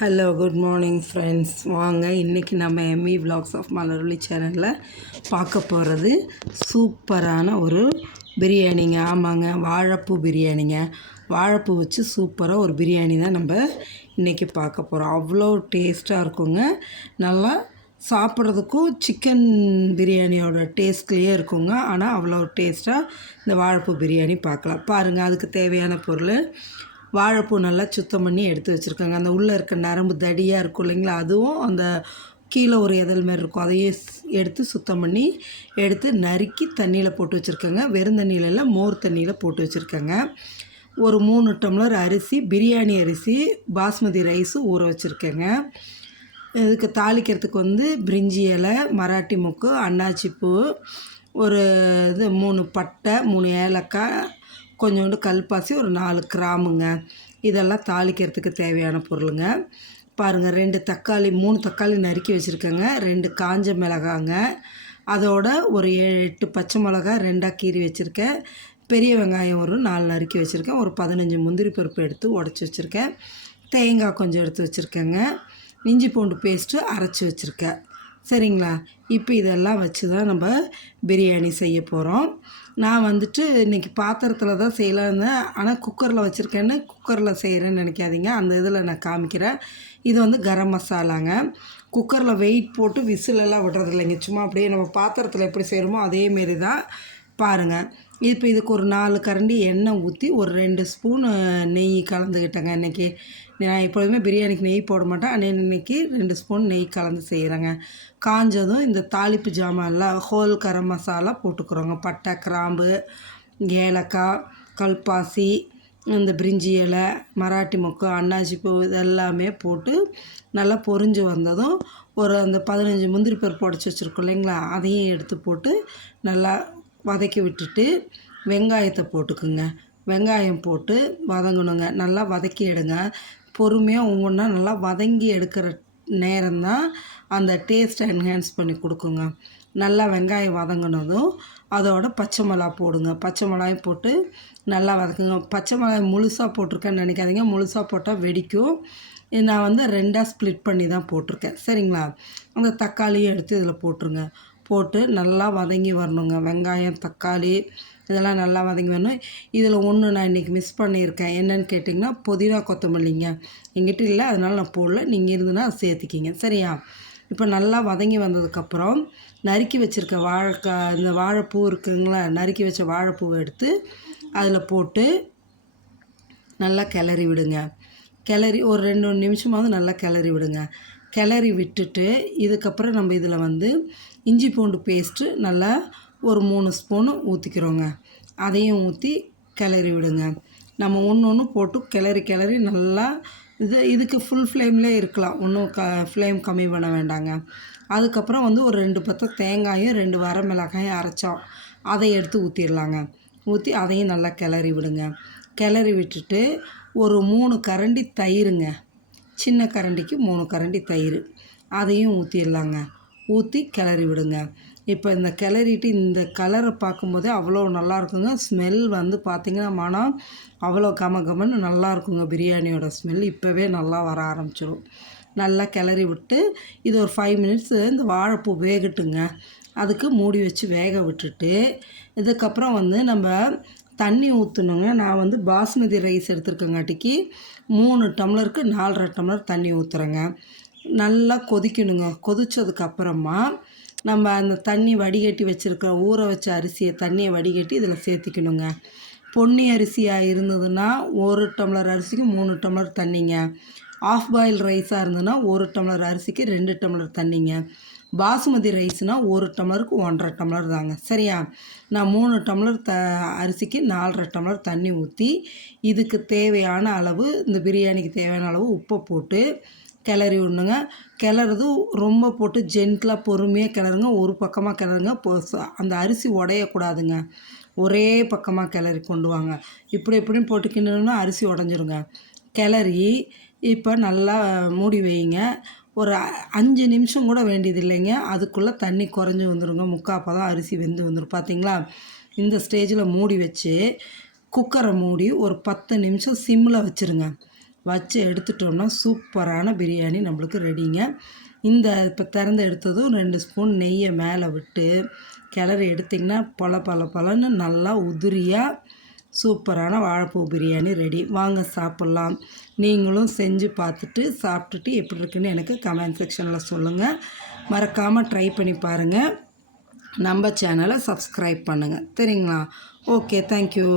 Hello good morning friends. வாங்க இன்றைக்கி நம்ம எம்இ விலாக்ஸ் ஆஃப் மலரொலி சேனலில் பார்க்க போகிறது சூப்பரான ஒரு பிரியாணிங்க. ஆமாங்க, வாழைப்பூ பிரியாணிங்க. வாழைப்பூ வச்சு சூப்பராக ஒரு பிரியாணி தான் நம்ம இன்றைக்கி பார்க்க போகிறோம். அவ்வளோ டேஸ்ட்டாக இருக்குங்க. நல்லா சாப்பிட்றதுக்கும் சிக்கன் பிரியாணியோட டேஸ்ட்லேயே இருக்குங்க. ஆனால் அவ்வளோ டேஸ்ட்டாக இந்த வாழைப்பூ பிரியாணி பார்க்கலாம். பாருங்கள், அதுக்கு தேவையான பொருள்: வாழைப்பூ நல்லா சுத்தம் பண்ணி எடுத்து வச்சுருக்காங்க. அந்த உள்ளே இருக்க நரம்பு தடியாக இருக்கும் இல்லைங்களா, அதுவும் அந்த கீழே ஒரு எதல் மாரி இருக்கும், அதையும் எடுத்து சுத்தம் பண்ணி எடுத்து நறுக்கி தண்ணியில் போட்டு வச்சுருக்கேங்க. வெறும் தண்ணியில் இல்லை, மோர் தண்ணியில் போட்டு வச்சுருக்கேங்க. ஒரு 3 டம்ளர் அரிசி, பிரியாணி அரிசி, பாஸ்மதி ரைஸு ஊற வச்சுருக்கேங்க. இதுக்கு தாளிக்கிறதுக்கு பிரிஞ்சி இலை, மராட்டி மொக்கு, அன்னாச்சி பூ, ஒரு 3 பட்டை, 3 ஏலக்காய், கொஞ்சோண்டு கல்பாசி, ஒரு 4 கிராமுங்க. இதெல்லாம் தாளிக்கிறதுக்கு தேவையான பொருளுங்க. பாருங்கள், 2 தக்காளி, 3 தக்காளி நறுக்கி வச்சுருக்கேங்க. 2 காஞ்ச மிளகாங்க, அதோட ஒரு 7-8 பச்சை மிளகா 2ஆக கீறி வச்சுருக்கேன். பெரிய வெங்காயம் ஒரு 4 நறுக்கி வச்சுருக்கேன். ஒரு 15 முந்திரி பருப்பு எடுத்து உடச்சி வச்சுருக்கேன். தேங்காய் கொஞ்சம் எடுத்து வச்சுருக்கேங்க. இஞ்சி பூண்டு பேஸ்ட்டு அரைச்சி வச்சுருக்கேன். சரிங்களா? இப்போ இதெல்லாம் வச்சு தான் நம்ம பிரியாணி செய்ய போகிறோம். நான் இன்றைக்கி பாத்திரத்தில் தான் செய்யலான்னு, ஆனால் குக்கரில் வச்சுருக்கேன்னு குக்கரில் செய்கிறேன்னு நினைக்காதீங்க. அந்த இதில் நான் காமிக்கிறேன். இது கரம் மசாலாங்க. குக்கரில் வெயிட் போட்டு விசிலெல்லாம் விடுறது இல்லைங்க. சும்மா அப்படியே நம்ம பாத்திரத்தில் எப்படி செய்கிறோமோ அதேமாரி தான். பாருங்கள், இப்போ இதுக்கு ஒரு 4 கரண்டி எண்ணெய் ஊற்றி ஒரு 2 ஸ்பூனு நெய் கலந்துக்கிட்டேங்க. இன்றைக்கி நான் எப்பொழுதுமே பிரியாணிக்கு நெய் போட மாட்டேன், ஆனால் இன்றைக்கி 2 ஸ்பூன் நெய் கலந்து செய்கிறேங்க. காஞ்சதும் இந்த தாளிப்பு ஜாமான்லாம் ஹோல் கரம் மசாலா போட்டுக்கிறோங்க. பட்டை, கிராம்பு, ஏலக்காய், கல்பாசி, இந்த பிரிஞ்சி இலை, மராட்டி மொக்கு, அன்னாச்சி பூ இதெல்லாமே போட்டு நல்லா பொரிஞ்சு வந்ததும் அந்த 15 முந்திரி பருப்பு உடச்சி வச்சுருக்கோம் இல்லைங்களா, அதையும் எடுத்து போட்டு நல்லா வதக்கி விட்டுட்டு வெங்காயத்தை போட்டுக்குங்க. வெங்காயம் போட்டு வதங்கணுங்க. நல்லா வதக்கி எடுங்க. பொறுமையாக ஒவ்வொன்றா நல்லா வதங்கி எடுக்கிற நேரம்தான் அந்த டேஸ்ட்டை என்ஹான்ஸ் பண்ணி கொடுக்குங்க. நல்லா வெங்காயம் வதங்கினதும் அதோட பச்சை மிளகா போடுங்க. பச்சை மிளகாயும் போட்டு நல்லா வதக்குங்க. பச்சை மிளகாய் முழுசாக போட்டிருக்கேன்னு நினைக்காதீங்க, முழுசாக போட்டால் வெடிக்கும். நான் 2ஆக ஸ்ப்ளிட் பண்ணி தான் போட்டிருக்கேன். சரிங்களா? அந்த தக்காளியும் எடுத்து இதில் போட்டுருங்க. போட்டு நல்லா வதங்கி வரணுங்க. வெங்காயம், தக்காளி இதெல்லாம் நல்லா வதங்கி வரணும். இதில் ஒன்று நான் இன்றைக்கி மிஸ் பண்ணியிருக்கேன். என்னென்னு கேட்டிங்கன்னா, புதினா கொத்தமல்லிங்க. எங்கிட்ட இல்லை, அதனால் நான் போடல. நீங்கள் இருந்துன்னா அதை சேர்த்துக்கிங்க. சரியா? இப்போ நல்லா வதங்கி வந்ததுக்கப்புறம் நறுக்கி வச்சுருக்க இந்த வாழைப்பூ இருக்குங்களா, நறுக்கி வச்ச வாழைப்பூவை எடுத்து அதில் போட்டு நல்லா கிளறி விடுங்க. கிளறி ஒரு 2 நிமிஷமாவது நல்லா கிளறி விடுங்க. கிளறி விட்டுட்டு இதுக்கப்புறம் நம்ம இதில் இஞ்சி பூண்டு பேஸ்ட்டு நல்லா ஒரு 3 ஸ்பூனு ஊற்றிக்கிறோங்க. அதையும் ஊற்றி கிளறி விடுங்க. நம்ம ஒன்று போட்டு கிளறி நல்லா இதுக்கு ஃபுல் ஃப்ளேம்லேயே இருக்கலாம். ஒன்றும் ஃப்ளேம் கம்மி பண்ண வேண்டாங்க. அதுக்கப்புறம் ஒரு 2 பத்தை தேங்காயும் 2 வரமிளகாயும் அரைச்சோம், அதை எடுத்து ஊற்றிடலாங்க. ஊற்றி அதையும் நல்லா கிளறி விடுங்க. கிளறி விட்டுட்டு ஒரு 3 கரண்டி தயிருங்க. சின்ன கரண்டிக்கு 3 கரண்டி தயிர், அதையும் ஊற்றிடலாங்க. ஊற்றி கிளறி விடுங்க. இப்போ இந்த கிளறிட்டு இந்த கலரை பார்க்கும்போதே அவ்வளோ நல்லாயிருக்குங்க. ஸ்மெல் பார்த்திங்கன்னா மனம் அவ்வளோ கமகமன்னு நல்லாயிருக்குங்க. பிரியாணியோட ஸ்மெல் இப்போவே நல்லா வர ஆரம்பிச்சிடும். நல்லா கிளறி விட்டு இது ஒரு 5 மினிட்ஸு இந்த வாழைப்பூ வேகட்டுங்க. அதுக்கு மூடி வச்சு வேக விட்டுட்டு இதுக்கப்புறம் நம்ம தண்ணி ஊற்றணுங்க. நான் பாஸ்மதி ரைஸ் எடுத்துருக்கங்காட்டிக்கு 3 டம்ளருக்கு 4.5 டம்ளர் தண்ணி ஊற்றுறேங்க. நல்லா கொதிக்கணுங்க. கொதித்ததுக்கப்புறமா நம்ம அந்த தண்ணி வடிகட்டி வச்சுருக்க ஊற வச்ச அரிசியை தண்ணியை வடிகட்டி இதில் சேர்த்திக்கணுங்க. பொன்னி அரிசியாக இருந்ததுன்னா 1 டம்ளர் அரிசிக்கு 3 டம்ளர் தண்ணிங்க. ஆஃப் பாயில் ரைஸாக இருந்ததுன்னா 1 டம்ளர் அரிசிக்கு 2 டம்ளர் தண்ணிங்க. பாசுமதி ரைஸ்னால் 1 டம்ளருக்கு 1.5 டம்ளர் தாங்க. சரியா? நான் 3 டம்ளர் அரிசிக்கு 4.5 டம்ளர் தண்ணி ஊற்றி இதுக்கு தேவையான அளவு, இந்த பிரியாணிக்கு தேவையான அளவு உப்பை போட்டு கிளறி விடணுங்க. கிளறது ரொம்ப போட்டு ஜென்டிலாக பொறுமையாக கிளறுங்க. ஒரு பக்கமாக கிளறுங்க. அந்த அரிசி உடையக்கூடாதுங்க. ஒரே பக்கமாக கிளறி கொண்டு வாங்க. இப்படின்னு போட்டு கிண்டணும்னா அரிசி உடஞ்சிருங்க. கிளறி இப்போ நல்லா மூடி வைங்க. ஒரு 5 நிமிஷம் கூட வேண்டியது இல்லைங்க. அதுக்குள்ளே தண்ணி குறைஞ்சி வந்துடுங்க. முக்கால்ப்பதம் அரிசி வெந்து வந்துடும். பார்த்திங்களா? இந்த ஸ்டேஜில் மூடி வச்சு குக்கரை மூடி ஒரு 10 நிமிஷம் சிம்மில் வச்சுருங்க. வச்சு எடுத்துட்டோம்னா சூப்பரான பிரியாணி நம்மளுக்கு ரெடிங்க. இந்த இப்போ திறந்து எடுத்ததும் 2 ஸ்பூன் நெய்யை மேலே விட்டு கிளறி எடுத்திங்கன்னா பலன்னு நல்லா உதிரியாக சூப்பரான வாழைப்பூ பிரியாணி ரெடி. வாங்க சாப்பிட்லாம். நீங்களும் செஞ்சு பார்த்துட்டு சாப்பிட்டுட்டு எப்படி இருக்குன்னு எனக்கு கமெண்ட் செக்ஷனில் சொல்லுங்கள். மறக்காமல் ட்ரை பண்ணி பாருங்கள். நம்ம சேனலை சப்ஸ்கிரைப் பண்ணுங்கள். சரிங்களா? Okay, thank you.